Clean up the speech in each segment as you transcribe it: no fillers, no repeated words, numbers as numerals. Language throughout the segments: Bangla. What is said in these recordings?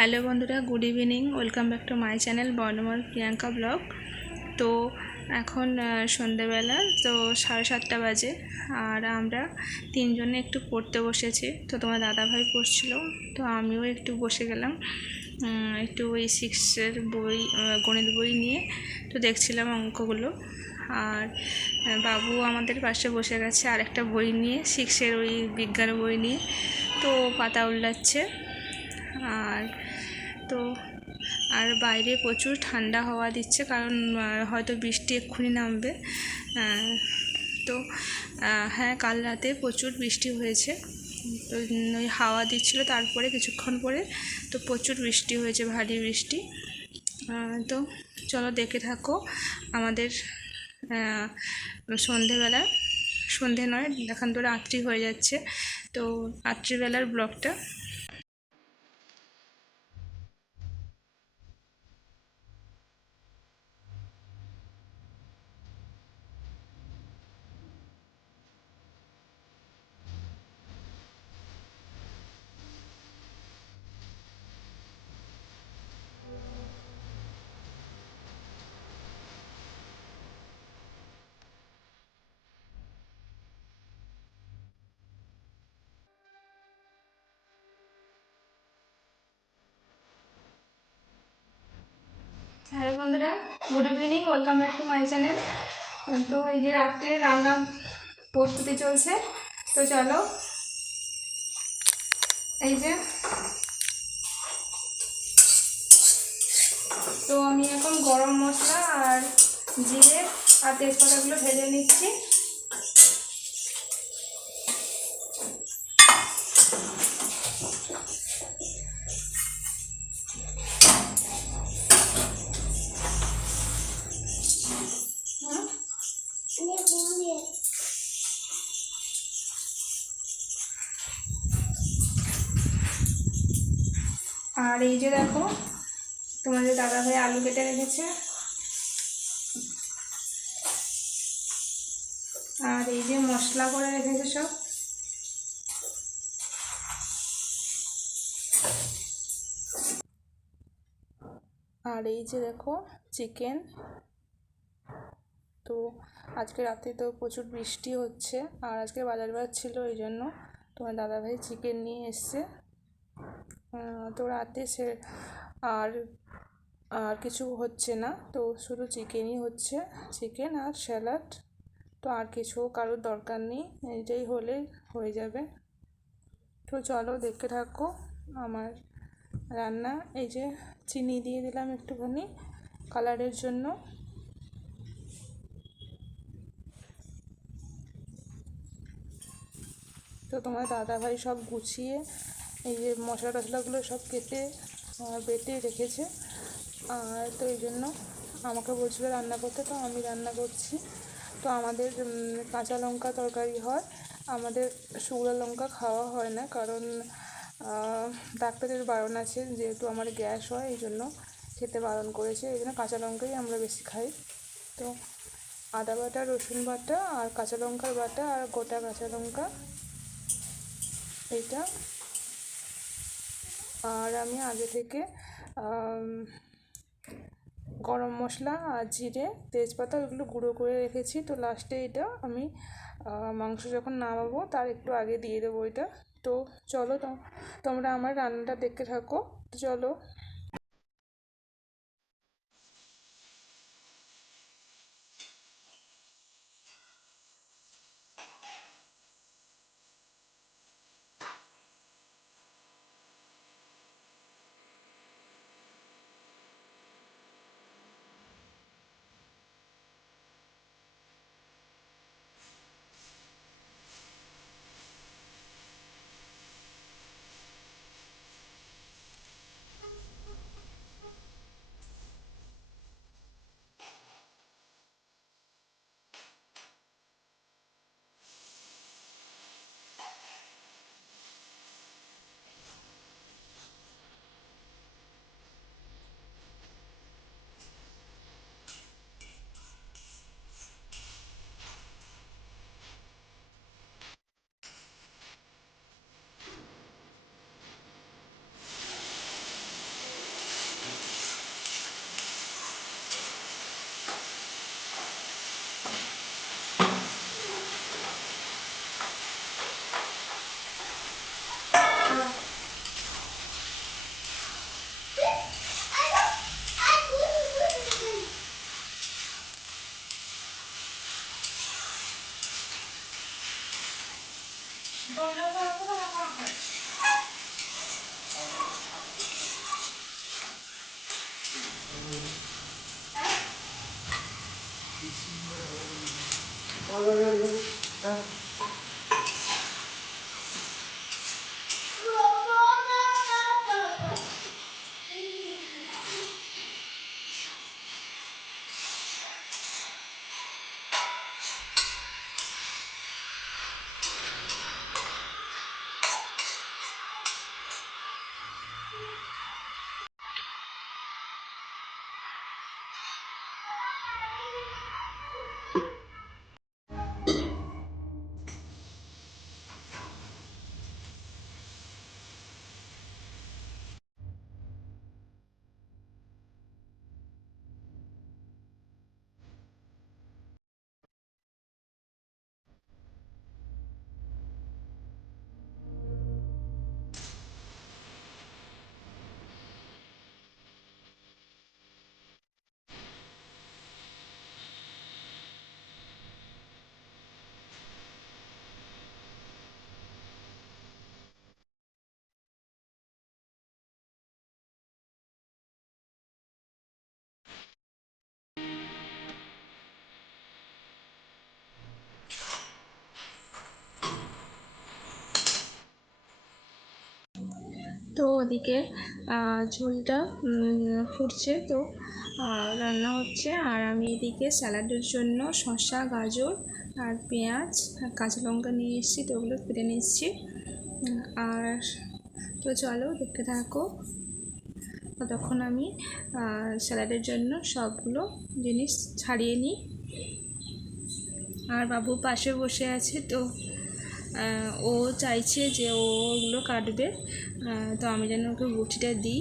হ্যালো বন্ধুরা, good evening. Welcome back to my channel বর্ণমল প্রিয়াঙ্কা ব্লগ। তো এখন সন্ধেবেলা, তো 7:30 বাজে, আর আমরা তিনজনে একটু পড়তে বসেছি। তো তোমার দাদাভাই পড়ছিল, তো আমিও একটু বসে গেলাম। একটু ওই 6-এর বই, গণিত বই নিয়ে তো দেখছিলাম অঙ্কগুলো। আর বাবু আমাদের পাশে বসে গেছে আর একটা বই নিয়ে, 6-এর ওই বিজ্ঞান বই নিয়ে, তো পাতা উল্লাচ্ছে। আর তো আর বাইরে প্রচুর ঠান্ডা হাওয়া দিচ্ছে, কারণ হয়তো বৃষ্টি এক্ষুনি নামবে। তো হ্যাঁ, কাল রাতে প্রচুর বৃষ্টি হয়েছে। তো ওই হাওয়া দিচ্ছিলো, তারপরে কিছুক্ষণ পরে তো প্রচুর বৃষ্টি হয়েছে, ভারী বৃষ্টি। তো চলো দেখে থাকো আমাদের সন্ধেবেলা, সন্ধে নয়, এখন তো রাত্রি হয়ে যাচ্ছে, তো রাত্রিবেলার ব্লগটা। হ্যালো বন্ধুরা, good evening, welcome back to my channel. তো এই যে রাত্রে রান্না প্রস্তুতি চলছে, তো চলো। এই যে, তো আমি এখন গরম মশলা আর জিরে আর তেজপাতাগুলো ভেজে নিচ্ছি। আর এই যে দেখো, তোমাদের দাদাভাই আলু কেটে রেখেছে। আর এই যে মশলা করে রেখেছে সব। আর এই যে দেখো চিকেন। তো আজকে রাতে তো প্রচুর বৃষ্টি হচ্ছে, আর আজকে বাজার ছিল, এই জন্য তোমার দাদাভাই চিকেন নিয়ে এসছে। তো রাতে সে আর আর কিছু হচ্ছে না, তো শুধু চিকেনই হচ্ছে, চিকেন আর স্যালাড। তো আর কিছু কারোর দরকার নেই, এইটাই হলে হয়ে যাবে। তো চলো দেখতে থাকো আমার রান্না। এই যে চিনি দিয়ে দিলাম একটুখানি কালারের জন্য। তো তোমার দাদাভাই সব গুছিয়ে এই যে মশলা টশলাগুলো সব কেটে বেটে রেখেছে। আর তো এই জন্য আমাকে বলছিল রান্না করতে, তো আমি রান্না করছি। তো আমাদের কাঁচা লঙ্কা তরকারি হয়, আমাদের শুকনো লঙ্কা খাওয়া হয় না, কারণ ডাক্তারের বারণ আছে, যেহেতু আমার গ্যাস হয়, এই জন্য খেতে বারণ করেছে, এই জন্য কাঁচা লঙ্কাই আমরা বেশি খাই। তো আদা বাটা, রসুন বাটা, আর কাঁচা লঙ্কার বাটা, আর গোটা কাঁচা লঙ্কা, এইটা। আর আমি আগে থেকে গরম মশলা আর জিরে তেজপাতা ওইগুলো গুঁড়ো করে রেখেছি। তো লাস্টে এটা আমি মাংস যখন নামাবো তার একটু আগে দিয়ে দেবো এটা। তো চলো, তোমরা আমার রান্নাটা দেখতে থাকো। তো চলো। তো ওদিকে ঝোলটা ফুটছে, তো রান্না হচ্ছে। আর আমি এদিকে স্যালাডের জন্য শসা, গাজর আর পেঁয়াজ আর কাঁচা লঙ্কা নিয়ে এসেছি, তো ওগুলো কেটে নিচ্ছি। আর তো চলো দেখতে থাকো, ততক্ষণ আমি স্যালাডের জন্য সবগুলো জিনিস ছাড়িয়ে নিই। আর বাবু পাশে বসে আছে, তো ও চাইছে যে ওগুলো কাটবে, তো আমি যেন ওকে বটিটা দিই।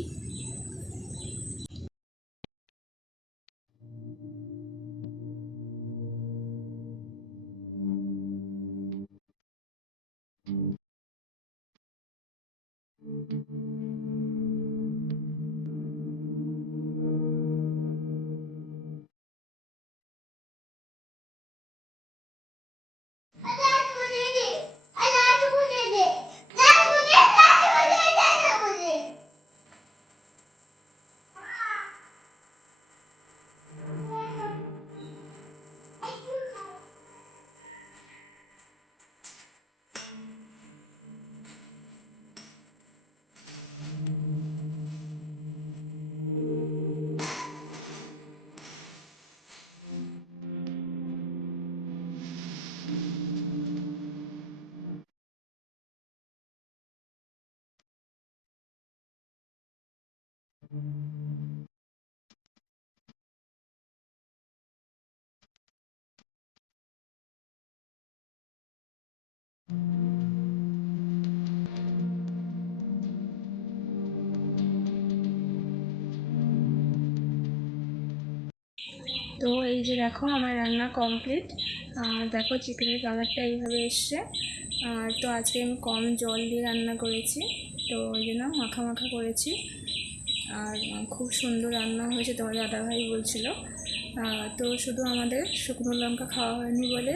তো এই যে দেখো আমার রান্না কমপ্লিট। দেখো চিকেনের কালারটা এইভাবে এসছে। তো আজকে আমি কম জল দিয়ে রান্না করেছি, তো ওই জন্য মাখা মাখা করেছি। আর খুব সুন্দর রান্না হয়েছে, তোমার দাদাভাই বলছিল। তো শুধু আমাদের শুকনো লঙ্কা খাওয়া হয়নি বলে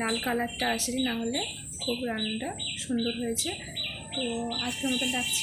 লাল কালারটা আসেনি, না হলে খুব রান্নাটা সুন্দর হয়েছে। তো আজকের মতো ডাকছি।